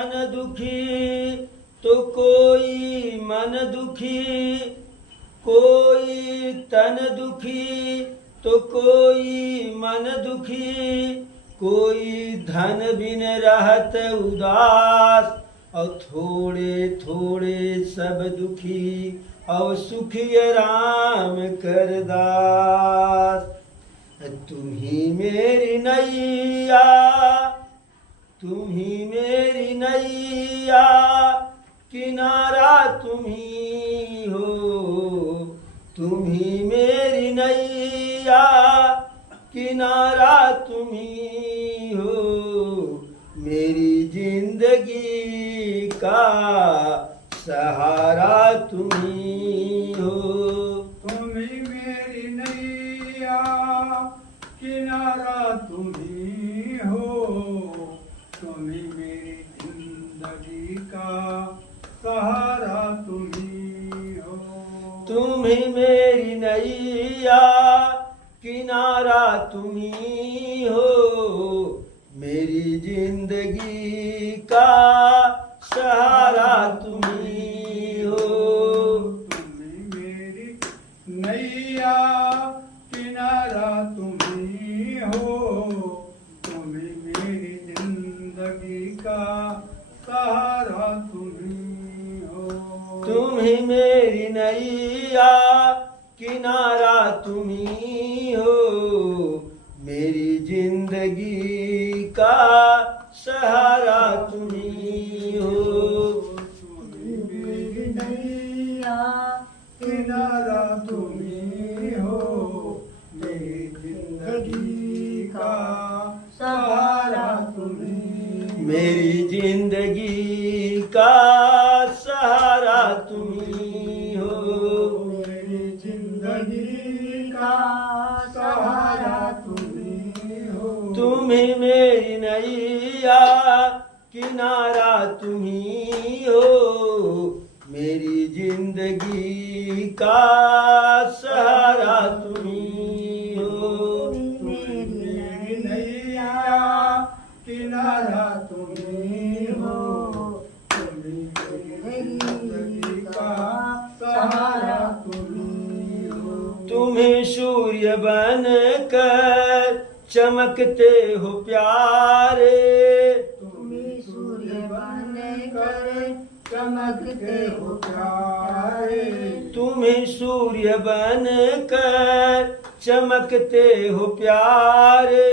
तन दुखी तो कोई मन दुखी, कोई तन दुखी तो कोई मन दुखी, कोई धन बिन रहत उदास, और थोड़े थोड़े सब दुखी, और सुखी राम कर दास। तुम्ही मेरी नैया, तुम्ही मेरी नैया, किनारा तुम्ही हो, तुम्ही मेरी नैया, किनारा तुम्ही हो, मेरी जिंदगी का सहारा तुम्ही हो। तुम्ही मेरी नैया, किनारा तुम्ही हो, तुम्ही मेरी जिंदगी का सहारा तुम्ही हो। तुम्ही मेरी नैया, किनारा तुम्ही हो, मेरी जिंदगी का सहारा तुम्ही हो। तुम्ही मेरी नैया, किनारा तुम्ही हो, तुम्ही मेरी जिंदगी का सहारा तुम्ही हो। तुम्ही मेरी नैया, किनारा तुम्ही हो, मेरी जिंदगी का सहारा तुम्ही हो। तुम्ही मेरी नैया, किनारा तुम्ही हो, मेरी जिंदगी का सहारा तुम्ही। मेरी जिंदगी का सहारा तुम्ही हो, मेरी जिंदगी का सहारा तुम्ही हो। तुम्ही मेरी नैया, किनारा तुम्ही हो, मेरी जिंदगी का सहारा तुम्ही हो। मेरी नैया, किनारा तुम्ही हो, तुम्ही मेरी जिंदगी का सहारा तुम्ही हो। तुम्हें सूर्य बन कर चमकते हो प्यारे, तुम्ही सूर्य बन कर चमकते हो प्यारे। तुम्हें सूर्य बन कर चमकते हो प्यारे,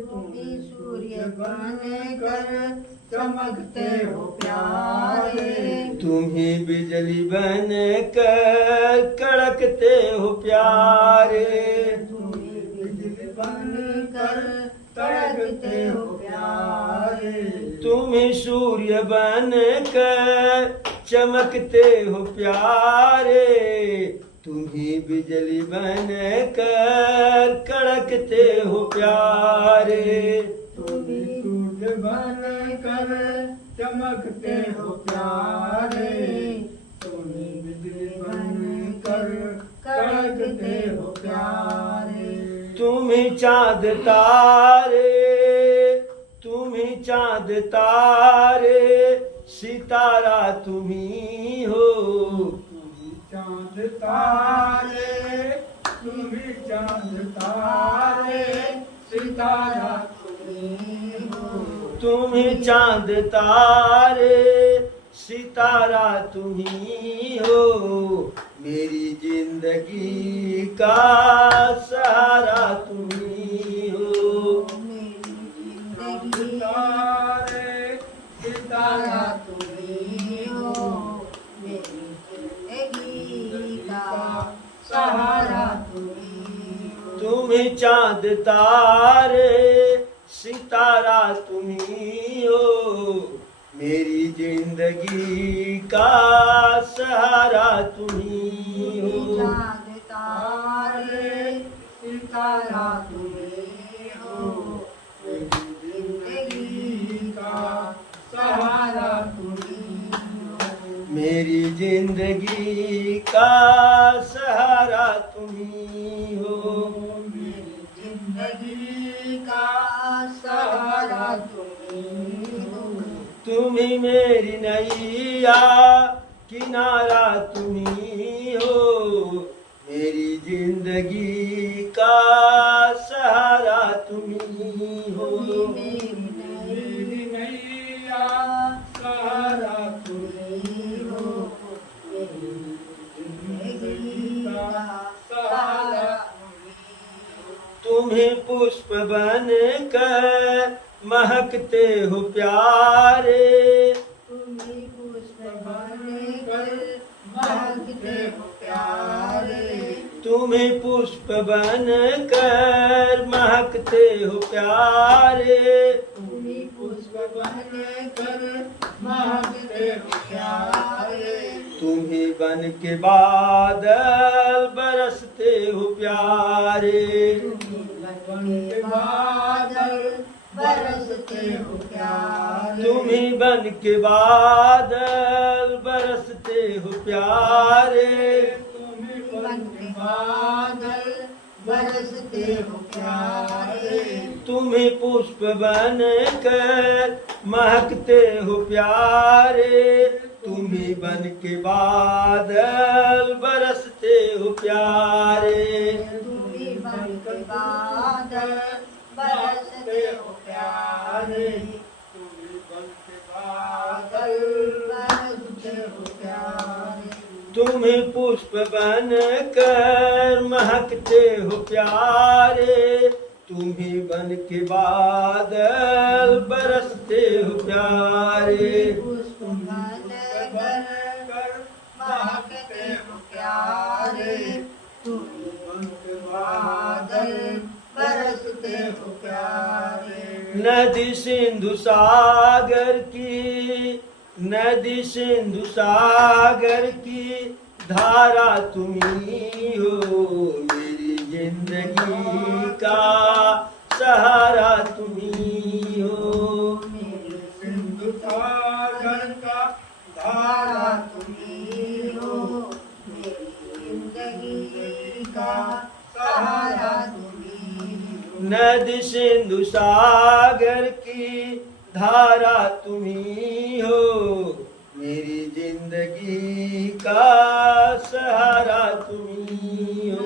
तुम्ही सूर्य बन कर चमकते हो प्यारे। तुम्हें बिजली बन कर कड़कते हो प्यारे, तुम्ही बिजली बन कर कड़कते हो प्यारे। तुम्हें सूर्य बन कर चमकते हो प्यारे, तुम्हें बिजली बन कर कड़कते हो प्यारे। तुम्ही सूर्य बन कर चमकते हो प्यारे। तुम्ही बिजली बन कर कड़कते हो प्यारे। तुम्हें चाँद तारे, तुम्हें चाँद तारे, सितारा तुम्ही हो, तुम्ही चाँद तारे, तुम्ही चाँद तारे, सितारा तुम्ही हो। तुम्हें चाँद तारे, सितारा तुम्ही हो, मेरी जिंदगी का सहारा तुम्ही हो। मेरी तारे, सितारा तुम्ही हो, मेरी जिंदगी का सहारा तुम्ही हो। तुम्हें चाँद तारे, सितारा तुम्ही हो, मेरी जिंदगी का सहारा तुम्ही हो। चाँद तारे, सितारा तुम्ही हो, मेरी जिंदगी का सहारा तुम्ही हो। मेरी जिंदगी का सहारा तुम्ही हो। मेरी जिंदगी का सहारा तुम्ही हो। तुम्ही मेरी नैया किनारा तुम्ही हो, मेरी जिंदगी का सहारा तुम्ही हो। मेरी नैया सहारा तुम्ही हो, मेरी जिंदगी का सहारा तुम्ही पुष्प बन कर महकते हो प्यारे, तुम्ही पुष्प बनकर महकते हो प्यारे, तुम्ही पुष्प बन कर महकते हो प्यारे, तुम्ही पुष्प बनकर महकते हो प्यारे, तुम्ही बन के बादल बरसते हो प्यारे, तुम्ही बनके बादल बरसते हो प्यारे, तुम्ही बन के बादल बरसते हो प्यारे, तुम्ही बनके बादल बरसते हो प्यारे, तुम्ही पुष्प बन कर महकते हो प्यारे, तुम्ही बन के बादल बरसते हो प्यारे, तुम्ही बनके बादल बरसते हो प्यारे, तुम्ही बनके बादल बरसते हो प्यारे, तुम्ही पुष्प बन कर महकते हो प्यारे, तुम्ही बन के बादल बरसते हो प्यारे, पुष्प बनकर महकते हो प्यारे, तुम्ही बनके बादल बरसते हो प्यारे, नदी सिंधु सागर की, नदी सिंधु सागर की धारा तुम्ही हो, मेरी जिंदगी का सहारा तुम्ही हो, मेरे सिंधु सागर का धारा तुम्ही हो, मेरी जिंदगी का सहारा तुम्ही हो, नदी सिंधु सागर की धारा तुम्ही हो, मेरी जिंदगी का सहारा तुम्ही हो,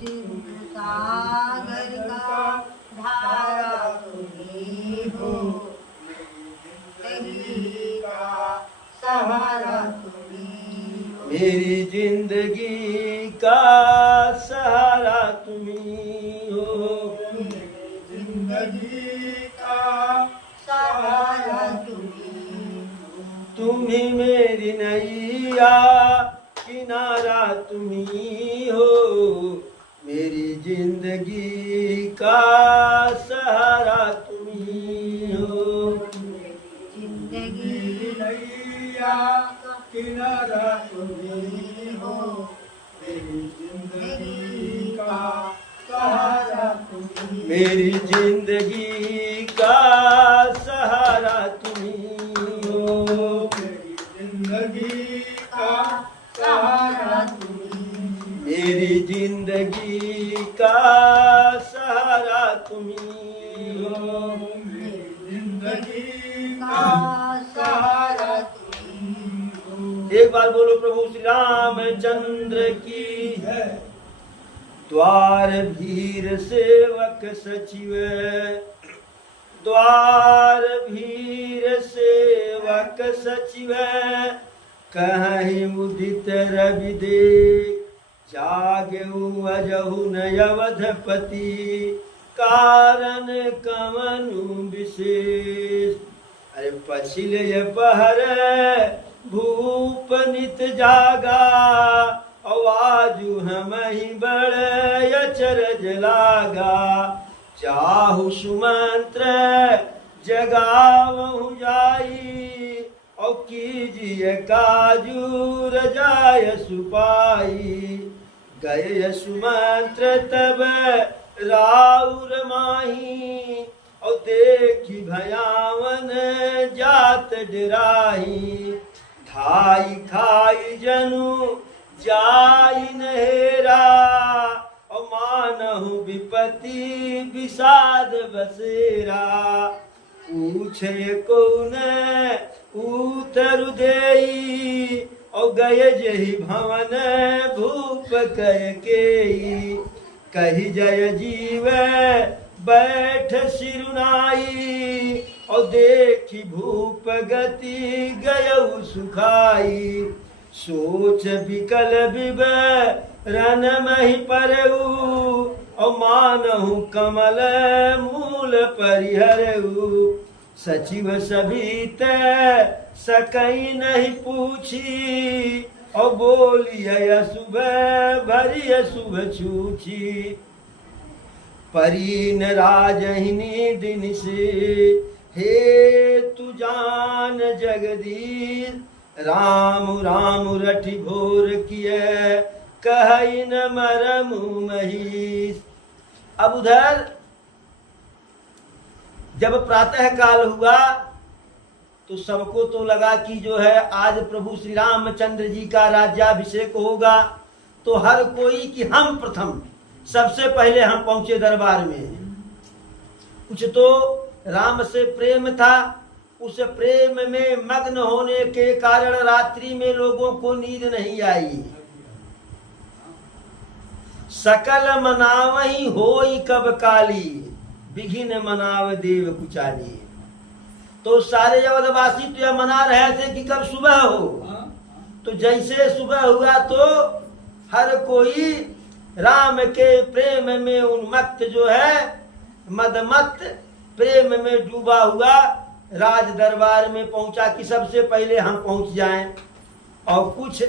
सिंधु सागर का धारा तुम्ही हो, मेरी जिंदगी का सहारा तुम्ही हो, मेरी जिंदगी का सहारा तुम्ही हो, मेरी जिंदगी का सहारा तुम्ही हो, तुम्ही मेरी नैया किनारा तुम्ही हो, मेरी जिंदगी का सहारा तुम्ही हो, मेरी जिंदगी नैया किनारा तुम्ही हो, मेरी जिंदगी का सहारा तुम्ही, मेरी जिंदगी का सहारा तुम्ही हो, मेरी जिंदगी का सहारा तुम्ही, मेरी जिंदगी का सहारा तुम्ही हो, मेरी जिंदगी का सहारा तुम्ही हो, एक बार बोलो प्रभु श्री रामचंद्र की है। द्वार भीर सेवक सचिव, द्वार भीर सेवक सचिव, कहीं उदित रवि देख, जागेऊ अजहु नयवधपति, कारण कमनु विशेष। अरे पछिले पहर भूप नित जागा, आवाजु हम ही बड़े अचरज लागा, चाहु सुमंत्र जगावहु जाई, और कीजिए काजूर जाय सुपाई। गए सुमंत्र तब राउर माही, और देखी भयावन जात डराही। धाई खाई जनु जाई नहेरा, और मानहु विपति विषाद बसेरा। पूछे कौन उतर देई और गए जही भवन भूप कह के कही जय जीव बैठ सिरुनाई और देखी भूप गति गयऊ सुखाई सोच विकल विव रन मही परऊ और मानहु कमल मूल परिहरऊ सचिव सभी तय सकई नहीं पूछी और बोलिय सुबह भरिय शुभ छूछी परीन राजहिनी दिन से हे तू जान जगदीश राम राम रटि भोर किए कहि न मरमु महीश। अब उधर जब प्रातः काल हुआ तो सबको तो लगा कि जो है आज प्रभु श्री रामचंद्र जी का राज्याभिषेक होगा, तो हर कोई कि हम प्रथम सबसे पहले हम पहुंचे दरबार में। कुछ तो राम से प्रेम था, उस प्रेम में मग्न होने के कारण रात्रि में लोगों को नींद नहीं आई। सकल मनावही होई कब काली बिघिन मनाव देव कुचाली। तो सारे अवधवासी तो यह मना रहे थे कि कब सुबह हो। तो जैसे सुबह हुआ तो हर कोई राम के प्रेम में उन्मत्त जो है मदमत प्रेम में डूबा हुआ राज दरबार में पहुंचा कि सबसे पहले हम पहुंच जाएं। और कुछ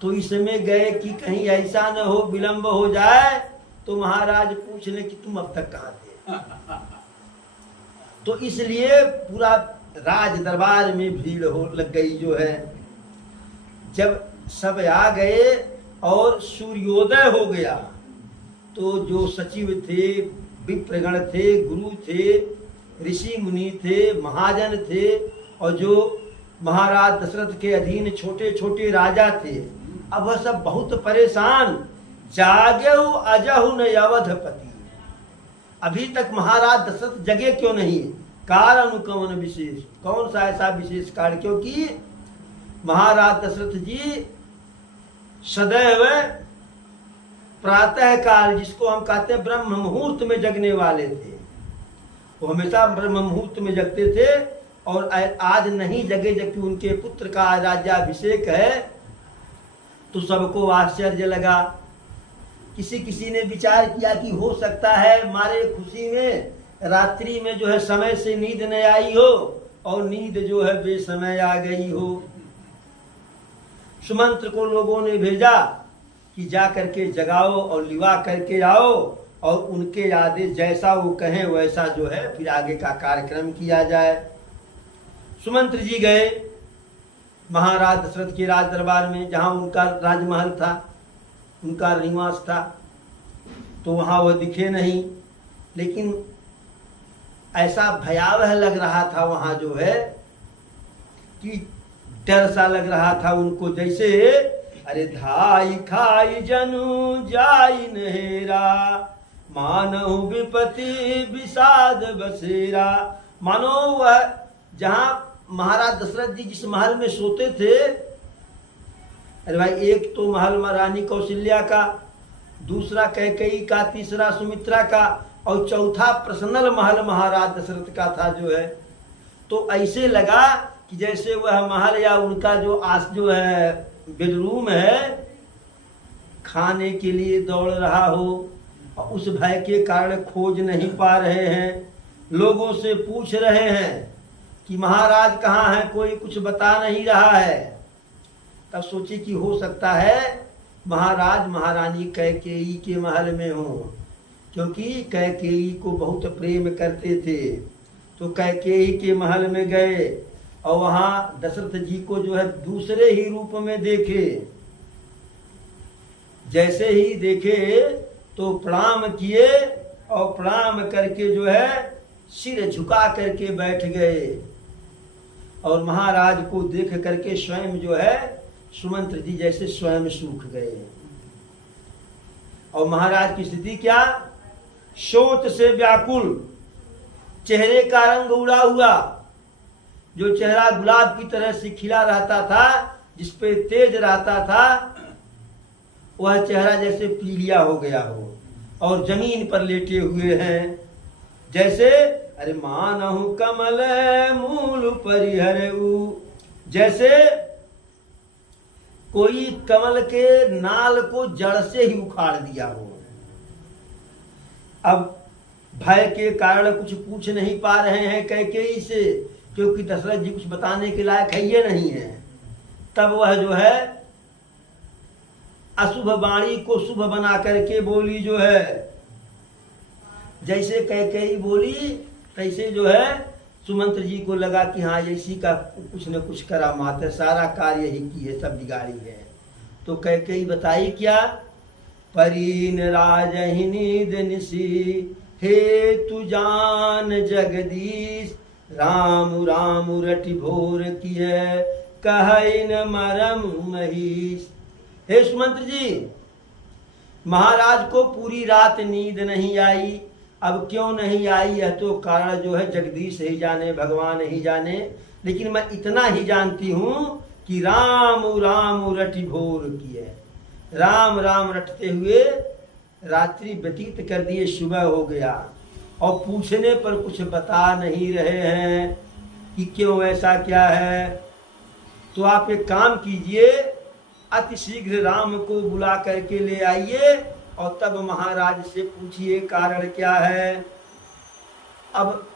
तो इसमें गए कि कहीं ऐसा न हो विलंब हो जाए तो महाराज पूछ ले कि तुम अब तक कहाँ थे। तो इसलिए पूरा राज दरबार में भीड़ हो लग गई जो है। जब सब आ गए और सूर्योदय हो गया तो जो सचिव थे, विप्रगण थे, गुरु थे, ऋषि मुनि थे, महाजन थे और जो महाराज दशरथ के अधीन छोटे छोटे राजा थे, अब वह सब बहुत परेशान। जागेऊ अजहु न अवधपति। अभी तक महाराज दशरथ जगे क्यों नहीं? कारण कौन विशेष, कौन सा ऐसा विशेष कारण? क्योंकि महाराज दशरथ जी सदैव प्रातः काल, जिसको हम कहते हैं ब्रह्म मुहूर्त में जगने वाले थे। वो हमेशा ब्रह्म मुहूर्त में जगते थे और आज नहीं जगे जबकि उनके पुत्र का राज्याभिषेक है। तो सबको आश्चर्य लगा। किसी किसी ने विचार किया कि हो सकता है मारे खुशी में रात्रि में जो है समय से नींद न आई हो और नींद जो है बेसमय आ गई हो। सुमंत्र को लोगों ने भेजा कि जा करके जगाओ और लिवा करके आओ और उनके आदेश जैसा वो कहें वैसा जो है फिर आगे का कार्यक्रम किया जाए। सुमंत्र जी गए महाराज दशरथ के राज दरबार में, जहां उनका राजमहल था, उनका निवास था। तो वहां वह दिखे नहीं, लेकिन ऐसा भयावह लग रहा था वहां जो है कि डर सा लग रहा था उनको, जैसे अरे धाई खाई जनु जाई नहेरा मानव विपति विषाद बसेरा। मानो वह जहां महाराज दशरथ जी जिस महल में सोते थे, अरे भाई एक तो महल महारानी कौशल्या का, दूसरा कैकेयी का, तीसरा सुमित्रा का और चौथा पर्सनल महल महाराज दशरथ का था जो है। तो ऐसे लगा कि जैसे वह महल या उनका जो जो है बेडरूम है खाने के लिए दौड़ रहा हो और उस भय के कारण खोज नहीं पा रहे हैं, लोगों से पूछ रहे हैं कि महाराज कहाँ हैं, कोई कुछ बता नहीं रहा है। तब सोचे कि हो सकता है महाराज महारानी कैकेयी के महल में हो, क्योंकि कैकेयी को बहुत प्रेम करते थे। तो कैकेयी के महल में गए और वहां दशरथ जी को जो है दूसरे ही रूप में देखे। जैसे ही देखे तो प्रणाम किए और प्रणाम करके जो है सिर झुका करके बैठ गए और महाराज को देख करके स्वयं जो है सुमंत्र जी जैसे स्वयं सूख गए। और महाराज की स्थिति क्या? शोच से व्याकुल, चेहरे का रंग उड़ा हुआ, जो चेहरा गुलाब की तरह से खिला रहता था, जिसपे तेज रहता था, वह चेहरा जैसे पीलिया हो गया हो, और जमीन पर लेटे हुए हैं जैसे, अरे मानहु कमल मूल परिहरऊ, जैसे कोई कमल के नाल को जड़ से ही उखाड़ दिया हो। अब भय के कारण कुछ पूछ नहीं पा रहे हैं कैकेयी से, क्योंकि दशरथ जी कुछ बताने के लायक है ये नहीं है। तब वह जो है अशुभ वाणी को शुभ बना करके बोली, जो है जैसे कैकेयी बोली तैसे जो है सुमंत्र जी को लगा कि हाँ इसी का कुछ न कुछ करामात है, सारा कार्य ही की है, सब बिगाड़ी है। तो कैकेयी बताई क्या, परीन राजहिनी दिनसी हे तु जान जगदीश, राम राम रटि भोर किए कहइन मरम महीश। हे सुमंत्र जी, महाराज को पूरी रात नींद नहीं आई। अब क्यों नहीं आई यह तो कारण जो है जगदीश ही जाने, भगवान ही जाने, लेकिन मैं इतना ही जानती हूं कि राम राम रटि भोर किए, राम राम रटते हुए रात्रि व्यतीत कर दिए, सुबह हो गया, और पूछने पर कुछ बता नहीं रहे हैं कि क्यों ऐसा क्या है। तो आप एक काम कीजिए, अति शीघ्र राम को बुला करके ले आइए और तब महाराज से पूछिए कारण क्या है। अब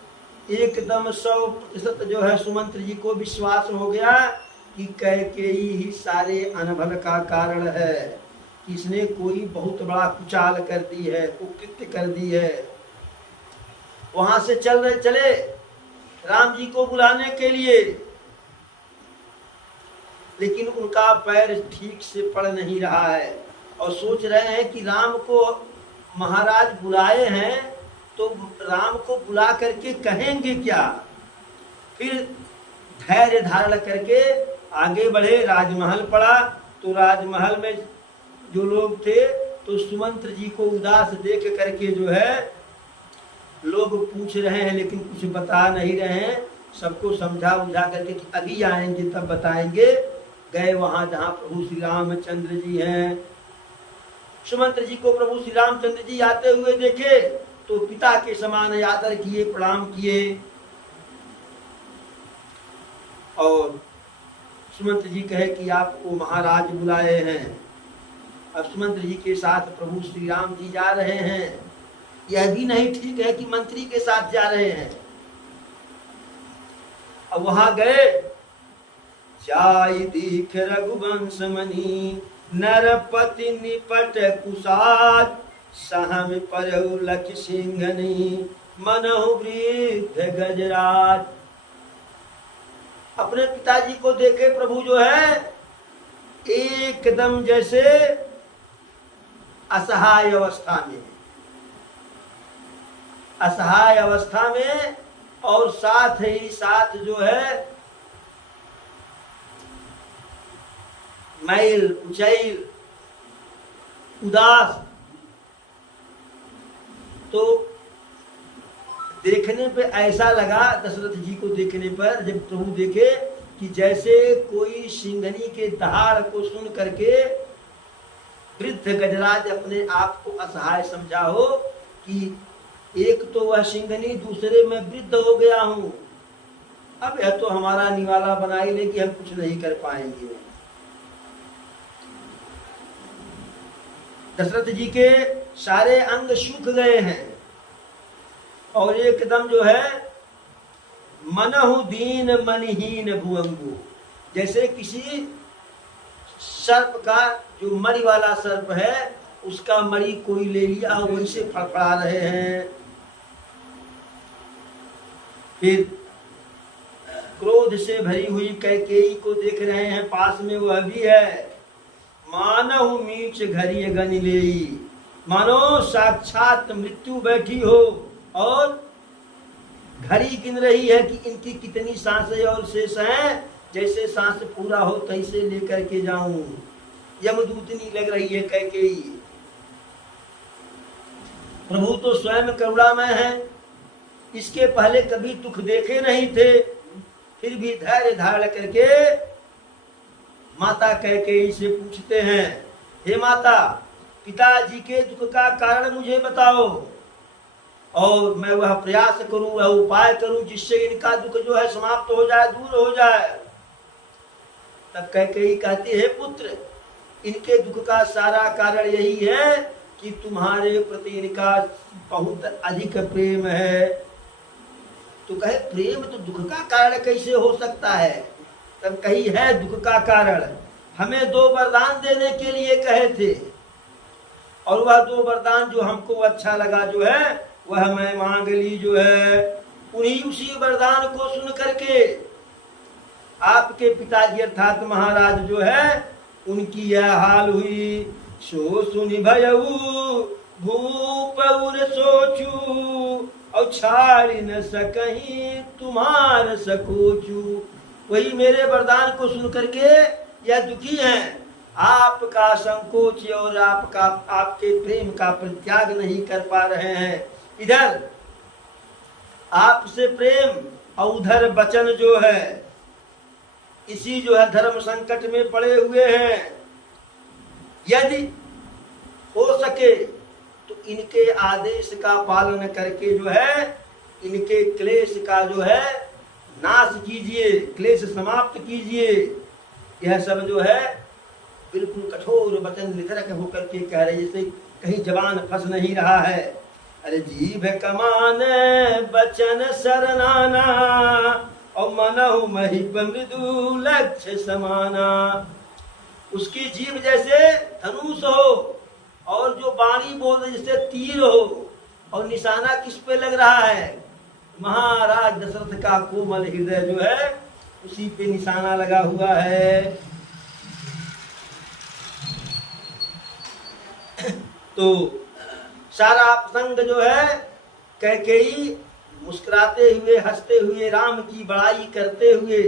एकदम 100% जो है सुमंत्र जी को विश्वास हो गया कि कैकेयी ही सारे अनबल का कारण है, कि इसने कोई बहुत बड़ा कुचाल कर दी है, कुकृत्य कर दी है। वहां से चले राम जी को बुलाने के लिए, लेकिन उनका पैर ठीक से पड़ नहीं रहा है और सोच रहे हैं कि राम को महाराज बुलाए हैं तो राम को बुला करके कहेंगे क्या। फिर धैर्य धारण करके आगे बढ़े, राजमहल पड़ा। तो राजमहल में जो लोग थे तो सुमंत्र जी को उदास देख करके जो है लोग पूछ रहे हैं, लेकिन कुछ बता नहीं रहे हैं। सबको समझा बुझा करके कि अभी आएंगे तब बताएंगे। गए वहां जहां प्रभु श्री रामचंद्र जी हैं। सुमंत्र जी को प्रभु श्री रामचंद्र जी आते हुए देखे तो पिता के समान आदर किए, प्रणाम किए। और सुमंत्र जी कहे कि आपको महाराज बुलाए हैं। अब सुमंत्र जी के साथ प्रभु श्री राम जी जा रहे हैं। यह भी नहीं ठीक है कि मंत्री के साथ जा रहे हैं। अब वहां गए, जाई दीख रघुवंश मणि, नरपति निपट कुसाज, सहम परहु लख सिंघनी, मनहु वृद्ध गजराज। अपने पिताजी को देखे प्रभु जो है एकदम जैसे असहाय अवस्था में, असहाय अवस्था में, और साथ ही साथ जो है मैल कुचैल उदास। तो देखने पे ऐसा लगा दशरथ जी को देखने पर, जब प्रभु देखे कि जैसे कोई सिंघनी के दहाड़ को सुन करके वृद्ध गजराज अपने आप को असहाय समझा हो कि एक तो वह सिंघनी, दूसरे में वृद्ध हो गया हूं, अब यह तो हमारा निवाला बना ही लेगी, हम कुछ नहीं कर पाएंगे। दशरथ जी के सारे अंग सूख गए हैं और एकदम जो है मनहु दीन मनहीन भुअंगु, जैसे किसी सर्प का, जो मणि वाला सर्प है उसका मणि कोई ले लिया और वैसे फड़फड़ा रहे हैं। फिर क्रोध से भरी हुई कैकेयी को देख रहे हैं, पास में वह भी है। मानहु मीच घरी गन लेई, मानो साक्षात मृत्यु बैठी हो और घड़ी गिन रही है कि इनकी कितनी सांसें और शेष हैं। जैसे सांस पूरा हो तैसे लेकर के जाऊं, यमदूतनी लग रही है कैकेयी। प्रभु तो स्वयं करुणामय है, इसके पहले कभी दुख देखे नहीं थे, फिर भी धैर्य धारण करके माता कैकेयी से पूछते हैं, हे माता, पिताजी के दुख का कारण मुझे बताओ और मैं वह प्रयास करूं, वह उपाय करूं जिससे इनका दुख जो है समाप्त हो जाए, दूर हो जाए। तब कैकेयी कहती है, पुत्र, इनके दुख का सारा कारण यही है कि तुम्हारे प्रति इनका बहुत अधिक प्रेम है। तो कहे, प्रेम तो दुख का कारण कैसे हो सकता है? तब कही, है दुख का कारण। हमें 2 वरदान देने के लिए कहे थे और वह 2 वरदान जो हमको अच्छा लगा जो है वह मैं मांग ली जो है। उन्हीं उसी वरदान को सुन करके आपके पिताजी अर्थात महाराज जो है उनकी यह हाल हुई। सो सुनि भयऊ भूप उन सोचू और छाड़ न सकहीं तुम्हार सकोचू। वही मेरे वरदान को सुन करके यह दुखी हैं, आपका संकोच और आपके प्रेम का परित्याग नहीं कर पा रहे हैं। इधर आपसे प्रेम और उधर वचन जो है, इसी जो है धर्म संकट में पड़े हुए हैं। यदि हो सके तो इनके आदेश का पालन करके जो है इनके क्लेश का जो है नाश कीजिए, क्लेश समाप्त कीजिए। यह सब जो है बिल्कुल कठोर वचन निधरक होकर के कह रहे, जैसे कहीं जवान फंस नहीं रहा है। अरे जीभ कमान बचन सरनाना और मनहु महिप मृदु लक्ष्य समाना। उसकी जीभ जैसे धनुष हो और जो वाणी बोल रहे जैसे तीर हो, और निशाना किस पे लग रहा है? महाराज दशरथ का कोमल हृदय जो है उसी पे निशाना लगा हुआ है। तो सारा प्रसंग जो है कैकेयी मुस्कुराते हुए, हंसते हुए, राम की बड़ाई करते हुए,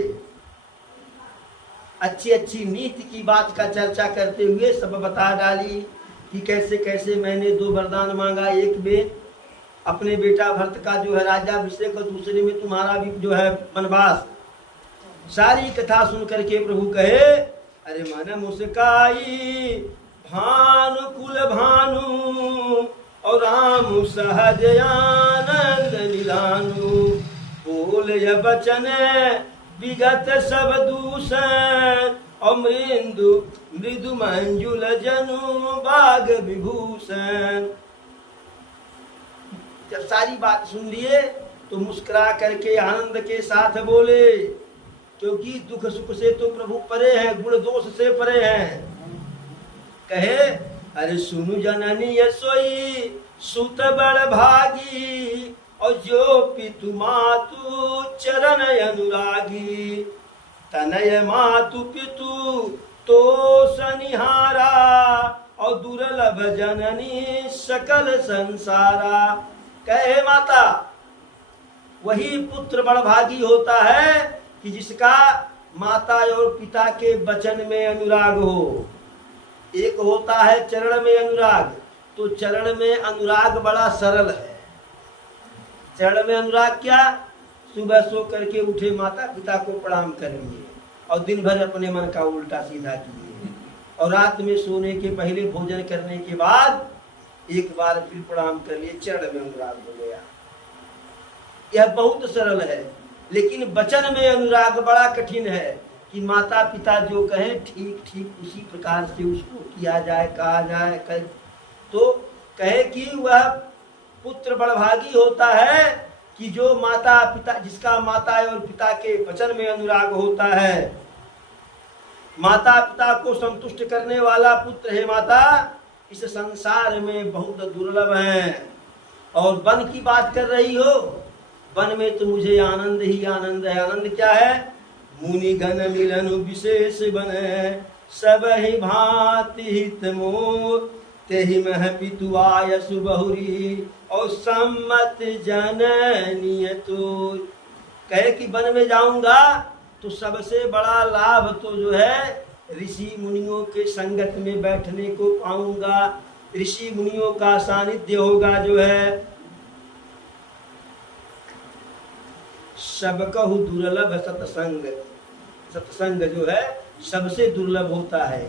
अच्छी अच्छी नीति की बात का चर्चा करते हुए सब बता डाली कि कैसे कैसे मैंने 2 वरदान मांगा, एक में अपने बेटा भरत का जो है राज्याभिषेक और दूसरे में तुम्हारा भी जो है वनवास। सारी कथा सुन करके प्रभु कहे, अरे मन मुस्काई भानु कुल भानु और राम सहज आनंद निलानु। बोल य बचन विगत सब दूषण और मृदु मंजुल जनु बाग विभूषण। जब सारी बात सुन लिए तो मुस्कुरा करके आनंद के साथ बोले, क्योंकि दुख सुख से तो प्रभु परे हैं, गुण दोष से परे हैं। कहे, अरे सुनु जननी यसोई सुत बड़ भागी और जो पितु मातु चरण अनुरागी। तनय मातु पितु तो सनिहारा और दुर्लभ जननी सकल संसारा। कहे माता, वही पुत्र बड़भागी होता है कि जिसका माता और पिता के वचन में अनुराग हो। एक होता है चरण में अनुराग, तो चरण में अनुराग बड़ा सरल है। चरण में अनुराग क्या? सुबह सो करके उठे, माता पिता को प्रणाम कर लिए और दिन भर अपने मन का उल्टा सीधा किए, और रात में सोने के पहले भोजन करने के बाद एक बार फिर प्रणाम कर लिए, चरण में अनुराग हो गया। यह बहुत सरल है, लेकिन वचन में अनुराग बड़ा कठिन है कि माता पिता जो कहें ठीक ठीक उसी प्रकार से उसको किया जाए, कहा जाए। तो कहे कि वह पुत्र बड़भागी होता है कि जो माता पिता, जिसका माता और पिता के वचन में अनुराग होता है। माता पिता को संतुष्ट करने वाला पुत्र है माता इस संसार में बहुत दुर्लभ है। और वन की बात कर रही हो, वन में तो मुझे आनंद ही आनंद है। आनंद क्या है? मुनि गण मिलन विशेष बने, सब ही भांति हित मोर, तेहि मह पितु आयसु बहुरी और सम्मत जननीय तो। कहे कि वन में जाऊंगा तो सबसे बड़ा लाभ तो जो है ऋषि मुनियों के संगत में बैठने को पाऊंगा, ऋषि मुनियों का सानिध्य होगा जो है। सब कहु दुर्लभ सत्संग। सत्संग जो है सबसे दुर्लभ होता है।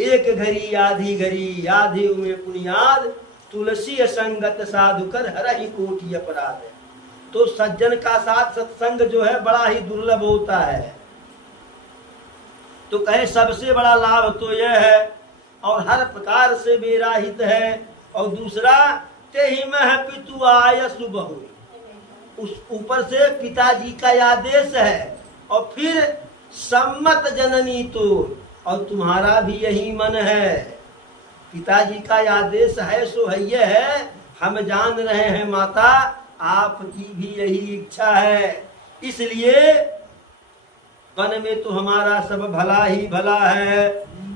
एक घड़ी आधी घड़ी आधे में पुनियाद, तुलसी संगत साधु कर हरहि कोटि अपराध। तो सज्जन का साथ सत्संग जो है बड़ा ही दुर्लभ होता है। तो कहे सबसे बड़ा लाभ तो यह है और हर प्रकार से मेरा हित है। और दूसरा, तेहि मह पितु आय सुबहु, उस ऊपर से पिताजी का आदेश है। और फिर सम्मत जननी तो, और तुम्हारा भी यही मन है। पिताजी का आदेश है सो है, हम जान रहे हैं माता आपकी भी यही इच्छा है। इसलिए वन में तो हमारा सब भला ही भला है।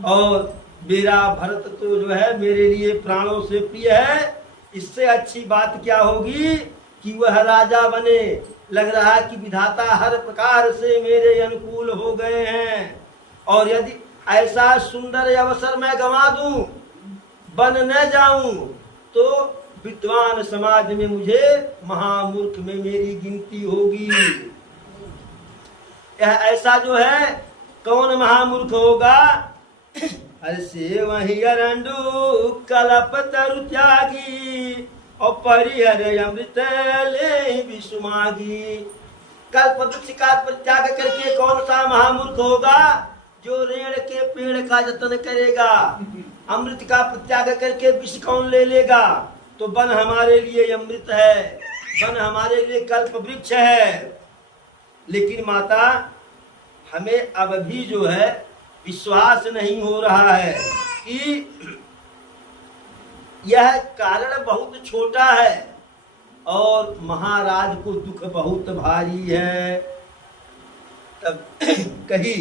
और मेरा भरत तो जो है मेरे लिए प्राणों से प्रिय है। इससे अच्छी बात क्या होगी कि वह राजा बने। लग रहा कि विधाता हर प्रकार से मेरे अनुकूल हो गए हैं। और यदि ऐसा सुंदर अवसर मैं गंवा दूं, बन न जाऊं, तो विद्वान समाज में मुझे महामूर्ख में मेरी गिनती होगी। यह ऐसा जो है कौन महामूर्ख होगा? अरे से वही अरंडू कलप तरु त्यागी और परिहर अमृत ले विषुमागी। कल्प वृक्ष का परित्याग करके कौन सा महामूर्ख होगा? जो रेड़ के पेड़ का जतन करेगा। अमृत का परित्याग करके विष कौन ले लेगा? तो वन हमारे लिए अमृत है, वन हमारे लिए कल्प वृक्ष है। लेकिन माता हमें अब भी जो है विश्वास नहीं हो रहा है कि यह कारण बहुत छोटा है और महाराज को दुख बहुत भारी है। तब कही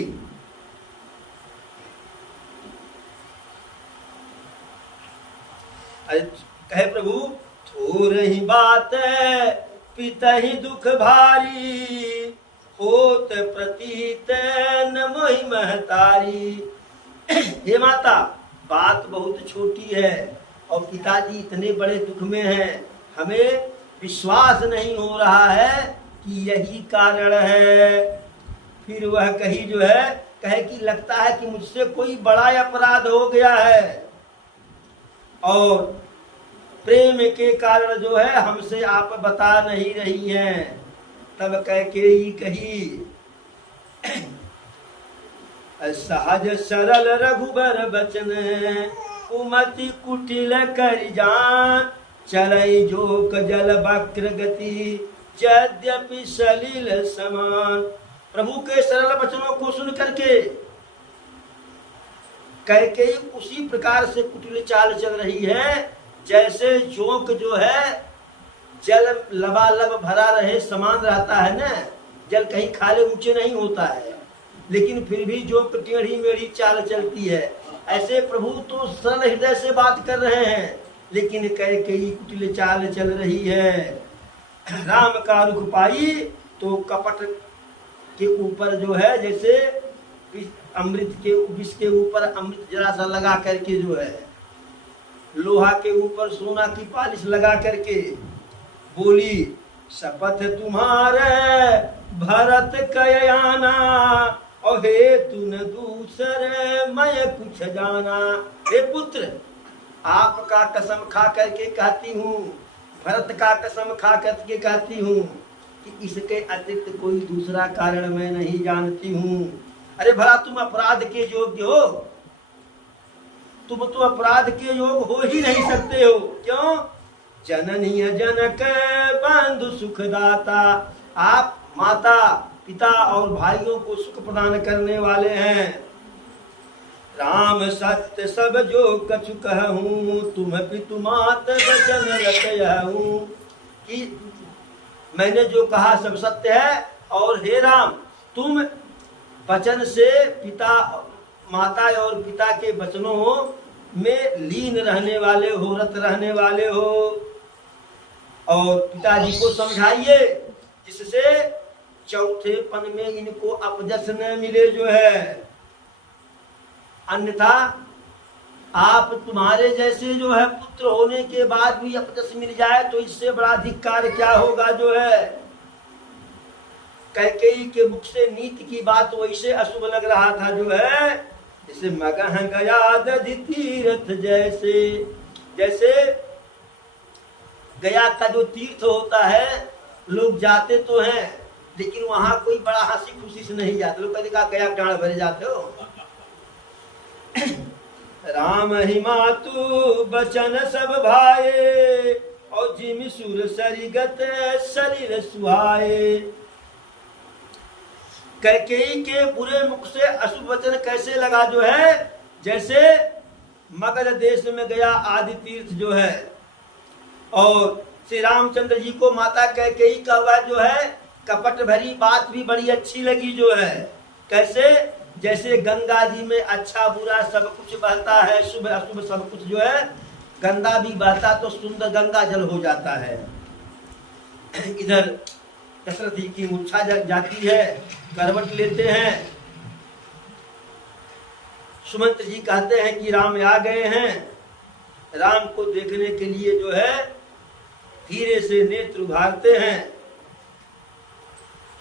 कहे प्रभु थोर ही बात है पिता ही दुख भारी, होत प्रतीत न मोहि महतारी। हे माता बात बहुत छोटी है और पिताजी इतने बड़े दुख में हैं, हमें विश्वास नहीं हो रहा है कि यही कारण है। फिर वह कही जो है कहे कि लगता है कि मुझसे कोई बड़ा अपराध हो गया है और प्रेम के कारण जो है हमसे आप बता नहीं रही हैं। तब कह के ही कही सहज सरल रघुबर बचन, कुमति कुटिल कर जान, चलई जोक जल वक्र गति, यद्यपि सलिल समान। प्रभु के सरल वचनों को सुन करके कैकेयी उसी प्रकार से कुटिल चाल चल रही है जैसे जोक जो है जल लबालब भरा रहे समान रहता है ना। जल कहीं खाले ऊंचे नहीं होता है, लेकिन फिर भी जोक टेढ़ी मेढ़ी चाल चलती है। ऐसे प्रभु तो सरल हृदय से बात कर रहे हैं, लेकिन कैकेयी कुटिल चाल चल रही है। राम का रुख पाई तो कपट के ऊपर जो है जैसे अमृत के विष के ऊपर अमृत जरा सा लगा करके जो है लोहा के ऊपर सोना की पालिश लगा करके बोली, शपथ तुम्हारे भरत कयाना और हे तुन दूसरे मैं कुछ जाना। हे पुत्र आपका कसम खा करके कहती हूँ, भरत का कसम खा करके कहती हूँ कि इसके अतिरिक्त कोई दूसरा कारण मैं नहीं जानती हूँ। अरे भला तुम अपराध के योग्य हो? तुम तो अपराध के योग हो ही नहीं सकते हो। क्यों? जननी जनक बंधु सुखदाता, आप माता पिता और भाइयों को सुख प्रदान करने वाले हैं। राम सत्य सब जो कछु कहूँ, तुम पितु मात वचन रचयहूँ। कि मैंने जो कहा सब सत्य है और हे राम तुम वचन से पिता माता और पिता के वचनों में लीन रहने वाले हो, रत रहने वाले हो। और पिताजी को समझाइए जिससे चौथेपन में इनको अपजस न मिले जो है। अन्यथा आप तुम्हारे जैसे जो है पुत्र होने के बाद भी अपजस मिल जाए तो इससे बड़ा धिक्कार क्या होगा जो है। कैकेयी के मुख से नीति की बात वैसे अशुभ लग रहा था जो है, जैसे मगह गया दधि तीर्थ, जैसे जैसे गया का जो तीर्थ होता है, लोग जाते तो हैं लेकिन वहां कोई बड़ा हंसी खुशी से नहीं जाते। लोग कहते कहा गया डांड भरे जाते हो। राम ही मातु बचन सब भाए, और जिमि सुर सरिगत शरीर सुहाए। कैकेयी के बुरे मुख से अशुभ वचन कैसे लगा जो है, जैसे मगध देश में गया आदि तीर्थ जो है, और श्री रामचंद्र जी को माता कैकेयी का वह जो है कपट भरी बात भी बड़ी अच्छी लगी जो है। कैसे, जैसे गंगा जी में अच्छा बुरा सब कुछ बहता है, शुभ अशुभ सब कुछ जो है, गंदा भी बहता तो सुंदर गंगा जल हो जाता है। इधर दशरथ जी की मूर्छा जाती है, करवट लेते हैं। सुमंत जी कहते हैं कि राम आ गए हैं। राम को देखने के लिए जो है धीरे से नेत्र उभारते हैं।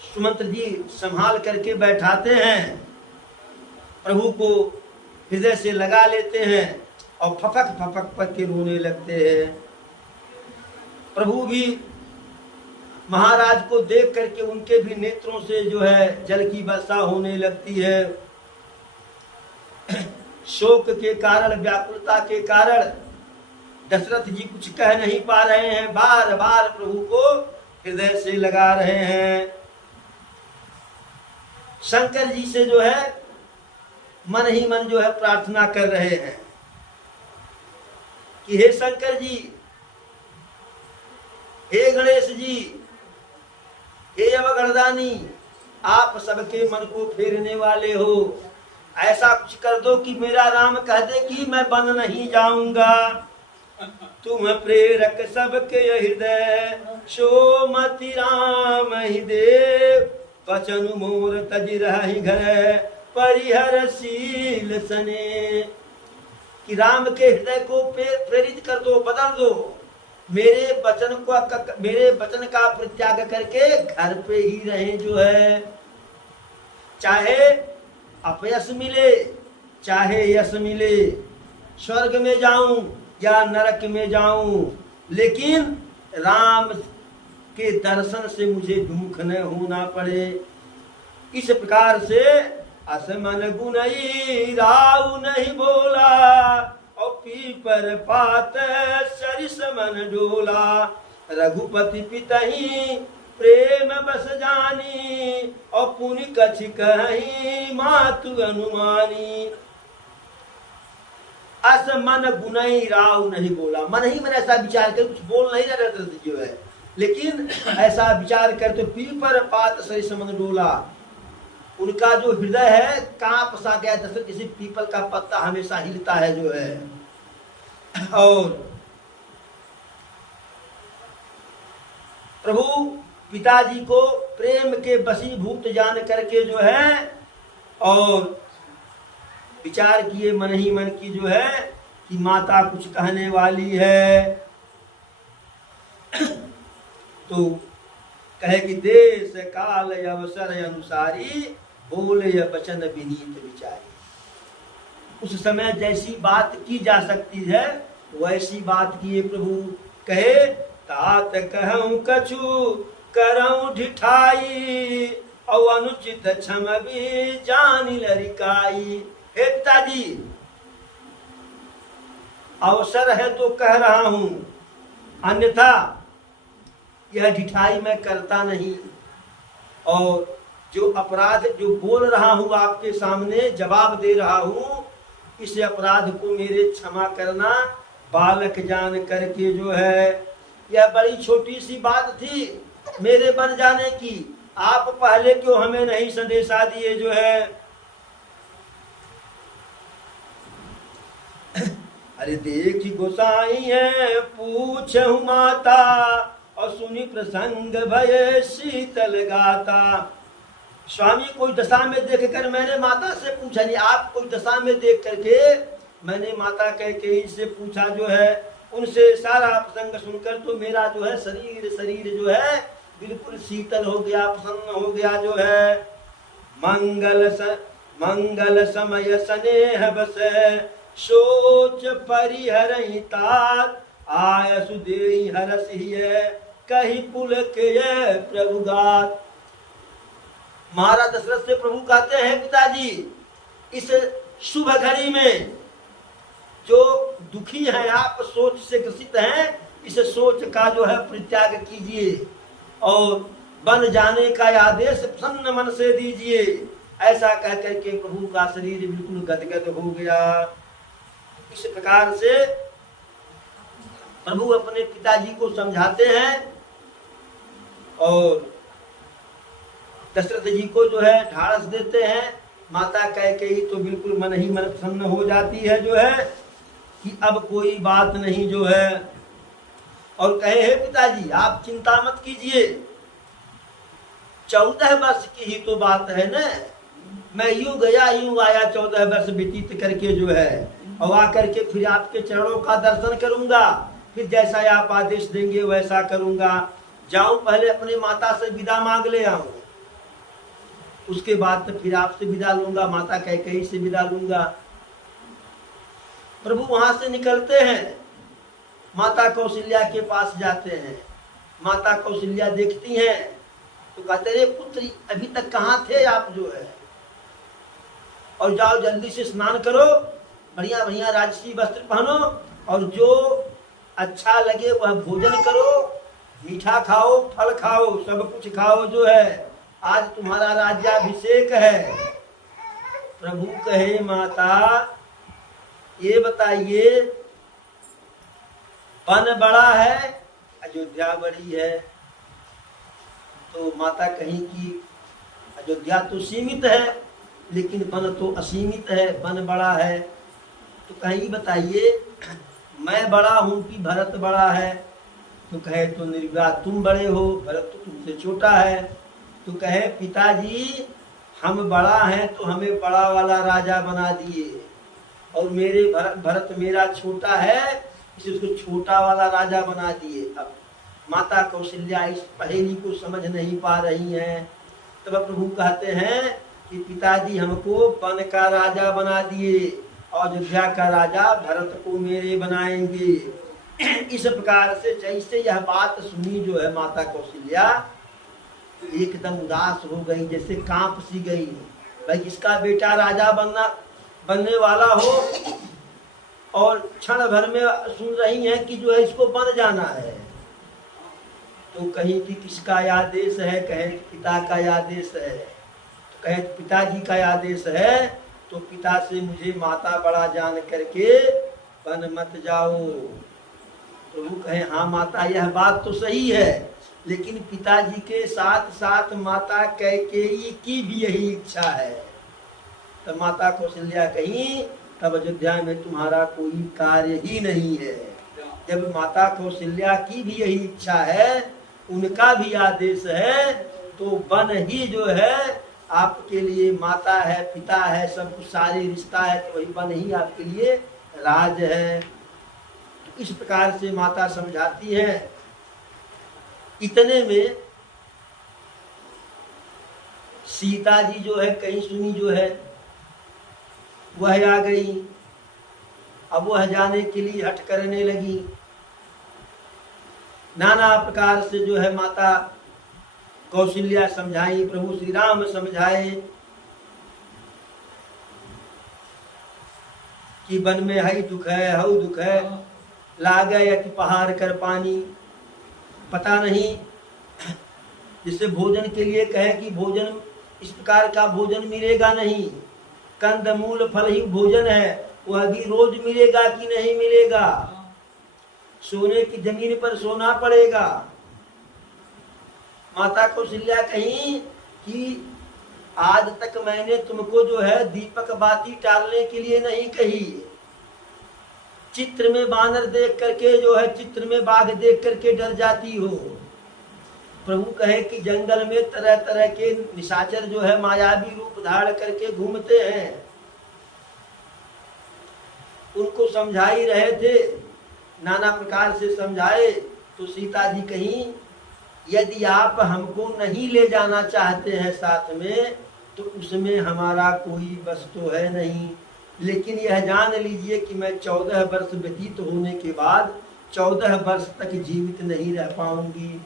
सुमंत जी संभाल करके बैठाते हैं, प्रभु को हृदय से लगा लेते हैं और फपक फपक पक के रोने लगते हैं। प्रभु भी महाराज को देख करके उनके भी नेत्रों से जो है जल की वर्षा होने लगती है। शोक के कारण, व्याकुलता के कारण दशरथ जी कुछ कह नहीं पा रहे हैं, बार बार प्रभु को हृदय से लगा रहे हैं। शंकर जी से जो है मन ही मन जो है प्रार्थना कर रहे हैं कि हे शंकर जी, हे गणेश जी, हे अवगढ़दानी, आप सबके मन को फेरने वाले हो। ऐसा कुछ कर दो कि मेरा राम कह दे कि मैं बन नहीं जाऊंगा। तुम प्रेरक सबके हृदय, सोमति राम ही देव, बचन मोर तज रही घर, परिहर शील सने। कि राम के हृदय को प्रेरित कर दो, बदल दो, मेरे वचन का परित्याग करके घर पे ही रहे जो है। चाहे अपयश मिले चाहे यश मिले, स्वर्ग में जाऊं या नरक में जाऊं, लेकिन राम के दर्शन से मुझे विमुख न होना पड़े। इस प्रकार से असमन गुनई राव नहीं बोला, और पीपर पात सरिस मन डोला। रघुपति पितहि प्रेम बस जानी, और पुनि कछि कहि मातु अनुमानी। अस मन गुनई राव नहीं बोला, मन ही मन ऐसा विचार कर, कुछ बोल नहीं रहा जो है, लेकिन ऐसा विचार कर तो पीपर पात सरिस मन डोला। उनका जो हृदय है कांप सा गया, जैसे किसी पीपल का पत्ता हमेशा हिलता है जो है। और प्रभु पिताजी को प्रेम के वशीभूत जान करके जो है, और विचार किए मन ही मन की जो है कि माता कुछ कहने वाली है। तो कहे कि देश काल अवसर अनुसारी, बोले वचन विनीत विचारी। उस समय जैसी बात की जा सकती है वैसी बात किए प्रभु। कहे तात कहूं कछु करऊं ढिठाई, और अनुचित क्षम भी जानी लरिकाई। हे पिताजी, अवसर है तो कह रहा हूं, अन्यथा यह ढिठाई मैं करता नहीं। और जो अपराध जो बोल रहा हूं आपके सामने, जवाब दे रहा हूं, इस अपराध को मेरे क्षमा करना। बालक जान करके जो है, यह बड़ी छोटी सी बात थी मेरे बन जाने की, आप पहले क्यों हमें नहीं संदेशा दिए जो है। अरे देखी गोसाई है पूछहु माता, और सुनी प्रसंग भय शीतल गाता। स्वामी कोई दशा में देख कर मैंने माता से पूछा नहीं, आप कोई दशा में देख करके मैंने माता कैकेयी से पूछा जो है, उनसे सारा प्रसंग सुनकर तो मेरा जो है शरीर जो है बिल्कुल शीतल हो गया, प्रसन्न हो गया जो है। मंगल समय स्नेह बस सोच परिहरहि तात आय सुदेई हरस हिय कही पुल के प्रभु गात। महाराज दशरथ से प्रभु कहते हैं, पिताजी इस शुभ घड़ी में जो दुखी हैं आप, सोच से ग्रसित हैं, इस सोच का जो है परित्याग कीजिए और बन जाने का आदेश प्रसन्न मन से दीजिए। ऐसा कह करके प्रभु का शरीर बिल्कुल गदगद हो गया। इस प्रकार से प्रभु अपने पिताजी को समझाते हैं और दशरथ जी को जो है ढाढ़स देते हैं। माता कैकेयी तो बिल्कुल मन ही मन प्रसन्न हो जाती है जो है कि अब कोई बात नहीं जो है, और कहे हे पिताजी आप चिंता मत कीजिए, 14 वर्ष की ही तो बात है ना, मैं यूं गया यूं आया 14 वर्ष व्यतीत करके जो है, और आकर के फिर आपके चरणों का दर्शन करूंगा, फिर जैसा आप आदेश देंगे वैसा करूंगा। जाऊं पहले अपनी माता से विदा मांग ले आऊं, उसके बाद तो फिर आपसे विदा लूंगा, माता कैकेयी से विदा लूंगा। प्रभु वहां से निकलते हैं, माता कौशल्या के पास जाते हैं। माता कौशल्या देखती हैं तो कहते रे पुत्री अभी तक कहाँ थे आप जो है, और जाओ जल्दी से स्नान करो, बढ़िया बढ़िया राजसी वस्त्र पहनो और जो अच्छा लगे वह भोजन करो, मीठा खाओ, फल खाओ, सब कुछ खाओ जो है, आज तुम्हारा राज्याभिषेक है। प्रभु कहे माता ये बताइए वन बड़ा है अयोध्या बड़ी है? तो माता कहीं कि अयोध्या तो सीमित है लेकिन वन तो असीमित है, वन बड़ा है। तो कहीं बताइए मैं बड़ा हूं कि भरत बड़ा है? तो कहे तो निर्विवाद तुम बड़े हो, भरत तो तुमसे छोटा है। तो कहे पिताजी हम बड़ा हैं तो हमें बड़ा वाला राजा बना दिए, और मेरे भरत मेरा छोटा है इसलिए उसको छोटा वाला राजा बना दिए। अब माता कौशल्या इस पहेली को समझ नहीं पा रही हैं। तब प्रभु कहते हैं कि पिताजी हमको वन का राजा बना दिए, अयोध्या का राजा भरत को मेरे बनाएंगे। इस प्रकार से जैसे यह बात सुनी जो है माता कौशल्या एकदम उदास हो गई, जैसे कांप सी गई। भाई इसका बेटा राजा बनने वाला हो और क्षण भर में सुन रही हैं कि जो है इसको बन जाना है। तो कहीं कि किसका आदेश है? कहे पिता का आदेश है। तो कहे पिताजी का आदेश है तो पिता से मुझे माता बड़ा जान करके बन मत जाओ। प्रभु कहे हाँ माता यह बात तो सही है, लेकिन पिताजी के साथ साथ माता कैकेयी की भी यही इच्छा है। तब माता कौशल्या कहीं तब अयोध्या में तुम्हारा कोई कार्य ही नहीं है। जब माता कौशल्या की भी यही इच्छा है, उनका भी आदेश है, तो वन ही जो है आपके लिए माता है, पिता है, सब कुछ सारे रिश्ता है, तो वही वन ही आपके लिए राज है। तो इस प्रकार से माता समझाती है। इतने में सीता जी जो है कहीं सुनी जो है वह आ गई। अब वह जाने के लिए हट करने लगी। नाना प्रकार से जो है माता कौशल्या समझाई, प्रभु श्री राम समझाए कि वन में हई दुख है, हऊ दुख है, लागे अति पहाड़ कर पानी। पता नहीं जिससे भोजन के लिए कहे कि भोजन इस प्रकार का भोजन मिलेगा नहीं, कंद मूल फल ही भोजन है, वह भी रोज मिलेगा कि नहीं मिलेगा, सोने की जमीन पर सोना पड़ेगा। माता कौशल्या कहीं कि आज तक मैंने तुमको जो है दीपक बाती टालने के लिए नहीं कही, चित्र में बानर देख करके जो है, चित्र में बाघ देख करके डर जाती हो। प्रभु कहे कि जंगल में तरह तरह के निशाचर जो है मायावी रूप धारण करके घूमते हैं, उनको समझा ही रहे थे, नाना प्रकार से समझाए। तो सीता जी कहीं यदि आप हमको नहीं ले जाना चाहते हैं साथ में, तो उसमें हमारा कोई बस तो है नहीं। लेकिन यह जान लीजिए कि मैं 14 वर्ष व्यतीत होने के बाद 14 वर्ष तक जीवित नहीं रह पाऊंगी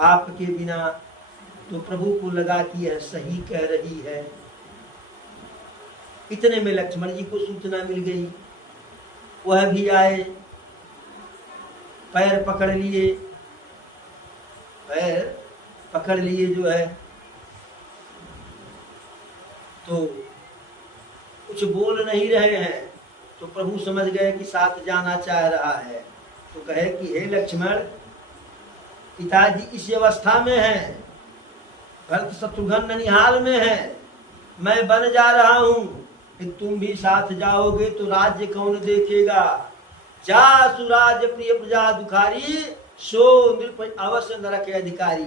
आपके बिना। तो प्रभु को लगा कि यह सही कह रही है। इतने में लक्ष्मण जी को सूचना मिल गई, वह भी आए, पैर पकड़ लिए, पैर पकड़ लिए जो है, तो कुछ बोल नहीं रहे हैं। तो प्रभु समझ गए कि साथ जाना चाह रहा है। तो कहे कि हे लक्ष्मण, पिताजी इस अवस्था में हैं, भरत शत्रुघ्न ननिहाल में है, मैं बन जा रहा हूं, तुम भी साथ जाओगे तो राज्य कौन देखेगा। जा सुराज प्रिय प्रजा दुखारी, सो नृप अवश्य नरक अधिकारी।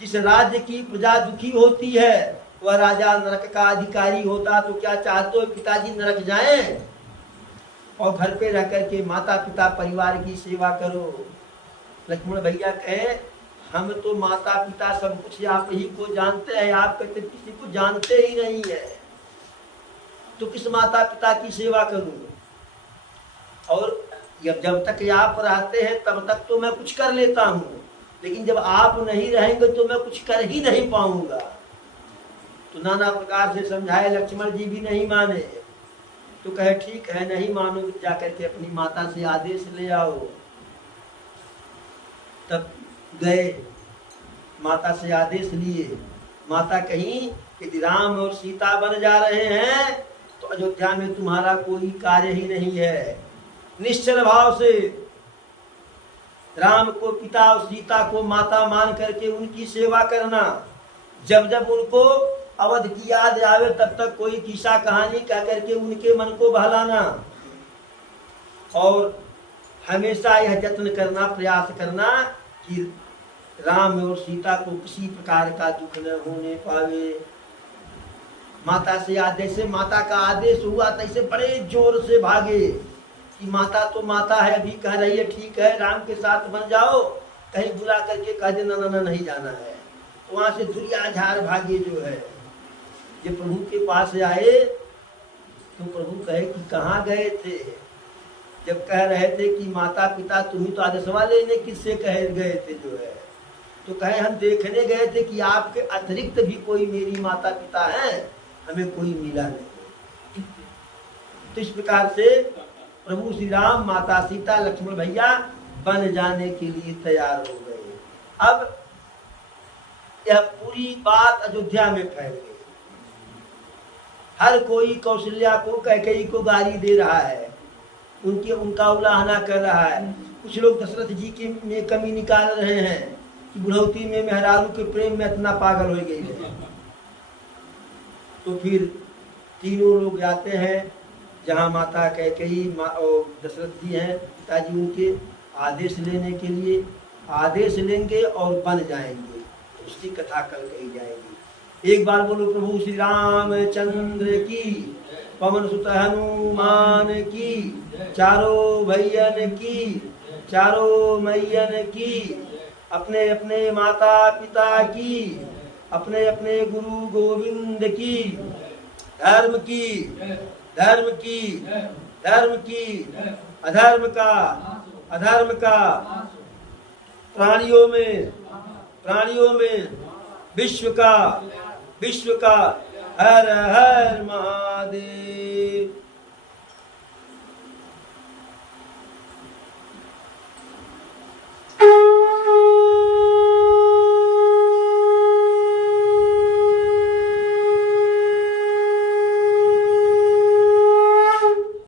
जिस राज्य की प्रजा दुखी होती है वह राजा नरक का अधिकारी होता। तो क्या चाहते हो पिताजी नरक जाएं और घर पे रह करके माता पिता परिवार की सेवा करो। लक्ष्मण भैया कहे हम तो माता पिता सब कुछ आप ही को जानते हैं, आप कहते किसी को जानते ही नहीं है, तो किस माता पिता की सेवा करूं। और जब तक आप रहते हैं तब तक तो मैं कुछ कर लेता हूं, लेकिन जब आप नहीं रहेंगे तो मैं कुछ कर ही नहीं पाऊंगा। तो नाना प्रकार से समझाए, लक्ष्मण जी भी नहीं माने। तो कहे ठीक है, नहीं मानोगे जाकर के अपनी माता से आदेश ले आओ। तब गए, माता से आदेश लिए। माता कहीं कि राम और सीता बन जा रहे हैं तो अयोध्या में तुम्हारा कोई कार्य ही नहीं है। निश्चल भाव से राम को पिता और सीता को माता मान करके उनकी सेवा करना। जब जब उनको अवध की याद आवे तब तक कोई किस्सा कहानी कह करके उनके मन को बहलाना, और हमेशा यह जत्न करना, प्रयास करना कि राम और सीता को किसी प्रकार का दुख न होने पावे। माता से आदेश से, माता का आदेश हुआ तैसे बड़े जोर से भागे कि माता तो माता है, अभी कह रही है ठीक है राम के साथ बन जाओ, कहीं बुला करके कह दे ना ना नहीं जाना है। तो वहां से धुरिया झार भागे जो है। जब प्रभु के पास आए तो प्रभु कहे कि कहाँ गए थे। जब कह रहे थे कि माता पिता तुम्ही तो आदेशवा लेने किससे कह गए थे जो है, तो कहे हम देखने गए थे कि आपके अतिरिक्त भी कोई मेरी माता पिता हैं, हमें कोई मिला नहीं। तो इस प्रकार से प्रभु श्री राम, माता सीता, लक्ष्मण भैया बन जाने के लिए तैयार हो गए। अब यह पूरी बात अयोध्या में फैल गई। हर कोई कौशल्या को, कैकेयी को गाली दे रहा है, उनका उलाहना कर रहा है। कुछ लोग दशरथ जी की में कमी निकाल रहे हैं कि बुढ़ौती में मेहरारू के प्रेम में इतना पागल हो गई है। तो फिर तीनों लोग जाते हैं जहाँ माता कैकेयी और दशरथ जी हैं पिताजी, उनके आदेश लेने के लिए। आदेश लेंगे और बन जाएंगे, उसकी कथा कल कही जाएगी। एक बार बोलो प्रभु श्री रामचंद्र की, पवन सुत हनुमान की, चारों भैयन की, चारों मैयन की, अपने अपने माता पिता की, अपने अपने गुरु गोविंद की, धर्म की, धर्म की, धर्म की, अधर्म का, अधर्म का, प्राणियों में, प्राणियों में, विश्व का, विश्व का। हर हर महादेव।